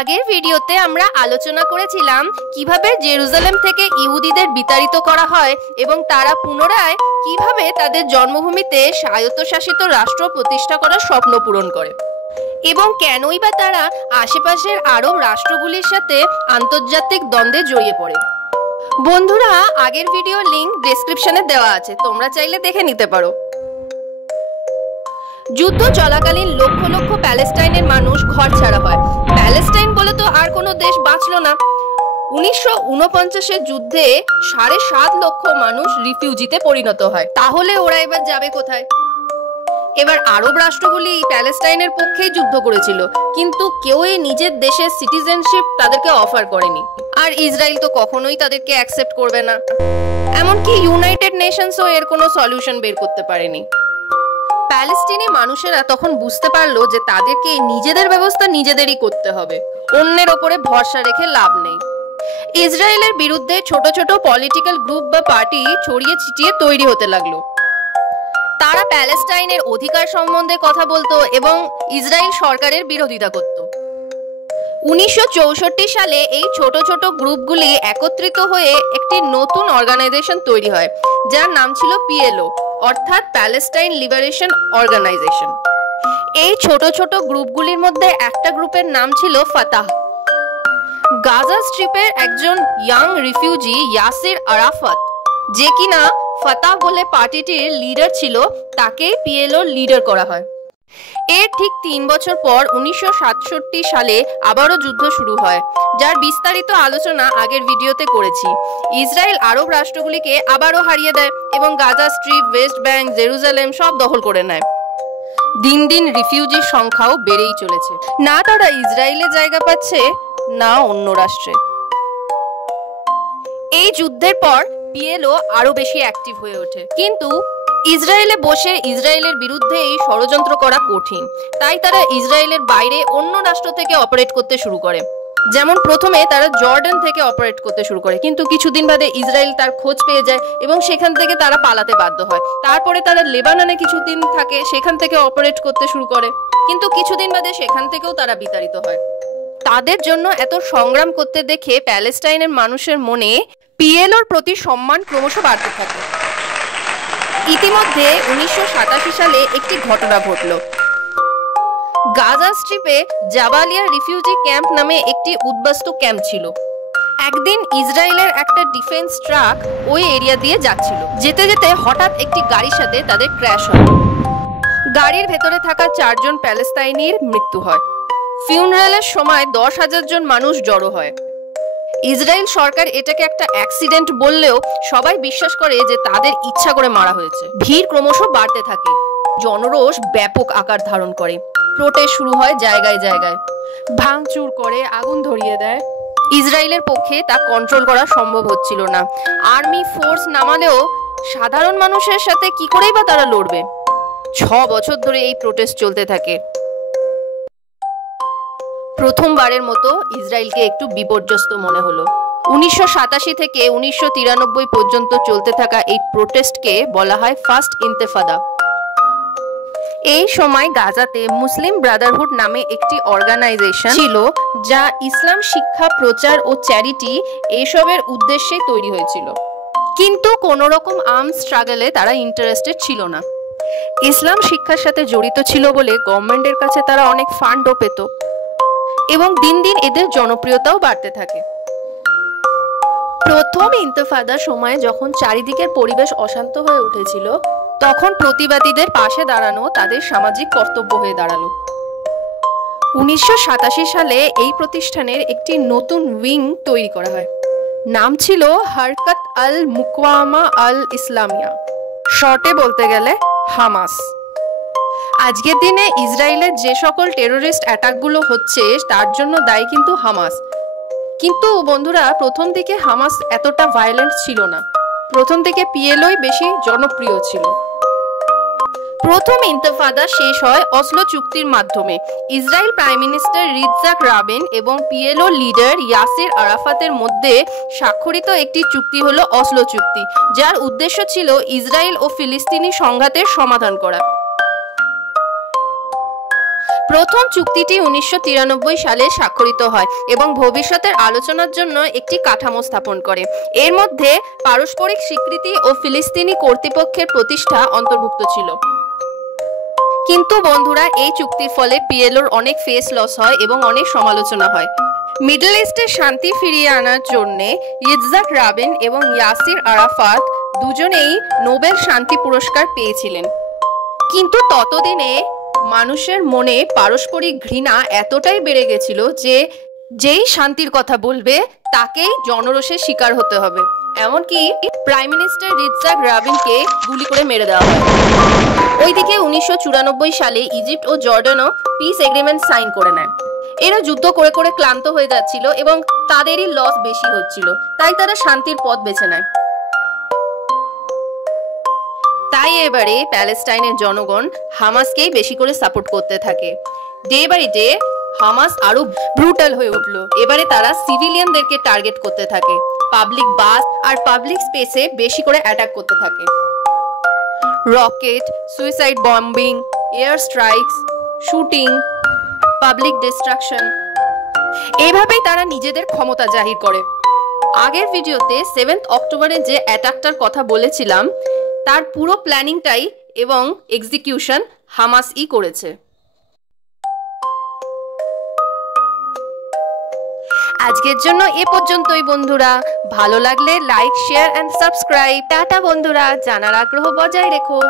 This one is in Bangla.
আগের ভিডিওতে আমরা আলোচনা করেছিলাম কিভাবে জেরুজালেম থেকে ইহুদিদের বিতাড়িত করা হয় এবং তারা পুনরায় কিভাবে তাদের জন্মভূমিতে স্বায়ত্তশাসিত রাষ্ট্র প্রতিষ্ঠা করার স্বপ্ন পূরণ করে এবং কেনই বা তারা আশেপাশের আরব রাষ্ট্রগুলির সাথে আন্তর্জাতিক দ্বন্দ্বে জড়িয়ে পড়ে। বন্ধুরা, আগের ভিডিওর লিংক ডেসক্রিপশনে দেওয়া আছে, তোমরা চাইলে দেখে নিতে পারো। যুদ্ধ চলাকালীন লক্ষ লক্ষ প্যালেস্টাইনের মানুষ ঘর ছাড়া হয়। প্যালেস্টাইন বলে তো আর কোনো দেশ বাঁচল না। 1949-এর যুদ্ধে 7.5 লক্ষ মানুষ রিফিউজিতে পরিণত হয়। তাহলে ওরা এবার যাবে কোথায়? এবার আরব রাষ্ট্রগুলি প্যালেস্টাইনের পক্ষেই যুদ্ধ করেছিল, কিন্তু কেউই নিজের দেশের সিটিজেনশিপ তাদেরকে অফার করেনি। আর ইসরায়েল তো কখনোই তাদেরকে অ্যাকসেপ্ট করবে না। এমনকি ইউনাইটেড নেশনসও এর কোনো সলিউশন বের করতে পারেনি। প্যালেস্টিনি মানুষেরা তখন বুঝতে পারলো যে তাদেরকে নিজেদের ব্যবস্থা নিজেদেরই করতে হবে, অন্যের ওপরে ভরসা রেখে লাভ নেই। ইসরায়েলের বিরুদ্ধে ছোট ছোট পলিটিক্যাল গ্রুপ বা পার্টি ছড়িয়ে ছিটিয়ে তৈরি হতে লাগলো। তারা প্যালেস্টাইনের অধিকার সম্বন্ধে কথা বলতো এবং ইসরায়েল সরকারের বিরোধিতা করত। 1964 সালে এই ছোট ছোট গ্রুপগুলি একত্রিত হয়ে একটি নতুন অর্গানাইজেশন তৈরি হয়, যার নাম ছিল PLO, অর্থাৎ প্যালেস্টাইন লিবারেশন অর্গানাইজেশন। এই ছোট ছোট গ্রুপগুলির মধ্যে একটা গ্রুপের নাম ছিল ফাতাহ। গাজা স্ট্রিপের একজন ইয়াং রিফিউজি ইয়াসির আরাফাত, যে কিনা ফাতাহ বলে পার্টিটির লিডার ছিল, তাকেই PLO লিডার করা হয়। এর ঠিক 3 বছর পর 1967 সালে আবারও যুদ্ধ শুরু হয়, যার বিস্তারিত আলোচনা আগের ভিডিওতে করেছি। ইসরায়েল আরব রাষ্ট্রগুলিকে আবারও হারিয়ে দেয় এবং Gaza strip, West bank, Jerusalem সব দখল করে নেয়। দিন দিন রিফিউজির সংখ্যাও বেড়েই চলেছে। না তারা ইসরায়েলে জায়গা পাচ্ছে, না অন্য রাষ্ট্রে। এই যুদ্ধের পর PLO আরো বেশি অ্যাক্টিভ হয়ে ওঠে, কিন্তু ইসরায়েলে বসে ইসরায়েলের বিরুদ্ধে এই ষড়যন্ত্র করা কঠিন। তাই তারা ইসরায়েলের বাইরে অন্য রাষ্ট্র থেকে অপারেট করতে শুরু করে। যেমন প্রথমে তারা জর্ডান থেকে অপারেট করতে শুরু করে, কিন্তু কিছুদিন বাদে ইসরায়েল তার খোঁজ পেয়ে যায় এবং সেখান থেকে তারা পালাতে বাধ্য হয়। তারপরে তারা লেবাননে কিছুদিন থাকে, সেখান থেকে অপারেট করতে শুরু করে, কিন্তু কিছুদিন বাদে সেখান থেকেও তারা বিতাড়িত হয়। তাদের জন্য এত সংগ্রাম করতে দেখে প্যালেস্টাইনের মানুষের মনে PLOর প্রতি সম্মান ক্রমশ বাড়তে থাকে। ইতিমধ্যে 1987 সালে একটি ঘটনা ঘটল। গাজা স্ট্রিপে জাবালিয়া রিফিউজি ক্যাম্প নামে একটি উদ্বাস্তু ক্যাম্প ছিল। একদিন ইসরায়েলের একটা ডিফেন্স ট্রাক ওই এরিয়া দিয়ে যাচ্ছিল। যেতে যেতে হঠাৎ একটি গাড়ির সাথে তাদের ক্র্যাশ হয়। গাড়ির ভেতরে থাকা 4 জন প্যালেস্তাইনির মৃত্যু হয়। ফিউনারেলের সময় 10,000 জন মানুষ জড়ো হয়। ইসরায়েল সরকার এটাকে একটা অ্যাক্সিডেন্ট বললেও সবাই বিশ্বাস করে যে তাদের ইচ্ছা করে মারা হয়েছে। ভিড় ক্রমশ বাড়তে থাকে, জনরোষ ব্যাপক আকার ধারণ করে, প্রোটেস্ট শুরু হয় জায়গায় জায়গায়, ভাঙচুর করে, আগুন ধরিয়ে দেয়। ইসরায়েলের পক্ষে তা কন্ট্রোল করা সম্ভব হচ্ছিল না। আর্মি ফোর্স নামালেও সাধারণ মানুষের সাথে কি করেই বা তারা লড়বে। 6 বছর ধরে এই প্রোটেস্ট চলতে থাকে। প্রথমবারের মতো ইসরায়েলকে একটু বিপর্যস্ত মনে হলো। 1987 থেকে 1993 পর্যন্ত চলতে থাকা এই প্রোটেস্টকে বলা হয় ফার্স্ট ইন্তেফাদা। এই সময় গাজাতে মুসলিম ব্রাদারহুড নামে একটি অর্গানাইজেশন ছিল, যা ইসলাম শিক্ষা, প্রচার ও চ্যারিটি এইসবের উদ্দেশ্যে তৈরি হয়েছিল, কিন্তু কোনো রকম আর্মস স্ট্রাগলে তারা ইন্টারেস্টেড ছিল না। ইসলাম শিক্ষার সাথে জড়িত ছিল বলে গভর্নমেন্টের কাছে তারা অনেক ফান্ডও পেত এবং দিন দিন এদের জনপ্রিয়তাও বাড়তে থাকে। প্রথম ইন্তেফাদার সময় যখন চারিদিকের পরিবেশ অশান্ত হয়ে উঠেছিল, তখন প্রতিবাদীদের পাশে দাঁড়ানো তাদের সামাজিক কর্তব্য হয়ে দাঁড়ালো। 1987 সালে এই প্রতিষ্ঠানের একটি নতুন উইং তৈরি করা হয়। নাম ছিল হারকাত আল মুকওয়ামা আল ইসলামিয়া, শর্টে বলতে গেলে হামাস। আজকের দিনে ইসরায়েলের যে সকল টেরোরিস্ট অ্যাটাকগুলো হচ্ছে তার জন্য দায়ী কিন্তু হামাস। কিন্তু বন্ধুরা, প্রথম দিকে হামাস এতটা ভায়োলেন্ট ছিল না। প্রথম দিকে PLOই বেশি জনপ্রিয় ছিল। প্রথম ইন্তেফাদা শেষ হয় অসলো চুক্তির মাধ্যমে। ইসরায়েল প্রাইম মিনিস্টার রিৎজাক রাবিন এবং PLO লিডার ইয়াসির আরাফাতের মধ্যে স্বাক্ষরিত একটি চুক্তি হলো অসলো চুক্তি, যার উদ্দেশ্য ছিল ইসরায়েল ও ফিলিস্তিনি সংঘাতের সমাধান করা। প্রথম চুক্তিটি 1993 সালে স্বাক্ষরিত হয় এবং ভবিষ্যতের আলোচনার জন্য একটি কাঠামো স্থাপন করে। এর মধ্যে পারস্পরিক স্বীকৃতি ও ফিলিস্তিনি কর্তৃপক্ষের প্রতিষ্ঠা অন্তর্ভুক্ত ছিল। কিন্তু বন্ধুরা, এই চুক্তির ফলে পিএলওর অনেক ফেস লস হয় এবং অনেক সমালোচনা হয়। মিডল ইস্টে শান্তি ফিরিয়ে আনার জন্য ইৎজাক রাবিন এবং ইয়াসির আরাফাত দুজনেই নোবেল শান্তি পুরস্কার পেয়েছিলেন। কিন্তু ততদিনে মানুষের মনে পারস্পরিক ঘৃণা এতটাই বেড়ে গেছিল যে যেই শান্তির কথা বলবে তাকেই জনরোষের শিকার হতে হবে। এমনকি প্রাইম মিনিস্টার ইৎজাক রাবিনকে গুলি করে মেরে দেওয়া হয়। ওইদিকে 1994 সালে ইজিপ্ট ও জর্ডানও পিস এগ্রিমেন্ট সাইন করে নেয়। এরা যুদ্ধ করে করে ক্লান্ত হয়ে যাচ্ছিল এবং তাদেরই লস বেশি হচ্ছিল, তাই তারা শান্তির পথ বেছে নেয়। তাই এবারে প্যালেস্টাইনের জনগণ হামাসকেই বেশি করে সাপোর্ট করতে থাকে। ডে বাই ডে হামাস আরো ব্রুটাল হয়ে উঠল। এবারে তারা সিভিলিয়ানদেরকে টার্গেট করতে থাকে, পাবলিক বাস আর পাবলিক স্পেসে বেশি করে অ্যাটাক করতে থাকে। Rocket, suicide bombing, air strikes, shooting, public destruction, এইভাবেই তারা নিজেদের ক্ষমতা জাহির করে। আগের ভিডিওতে 7 অক্টোবরে যে অ্যাটাকটার কথা বলেছিলাম তার পুরো প্ল্যানিংটাই এবং এক্সিকিউশন হামাসই করেছে। আজকের জন্য এ পর্যন্তই বন্ধুরা। ভালো লাগলে লাইক, শেয়ার এন্ড সাবস্ক্রাইব। টাটা বন্ধুরা, জানার আগ্রহ বজায় রেখো।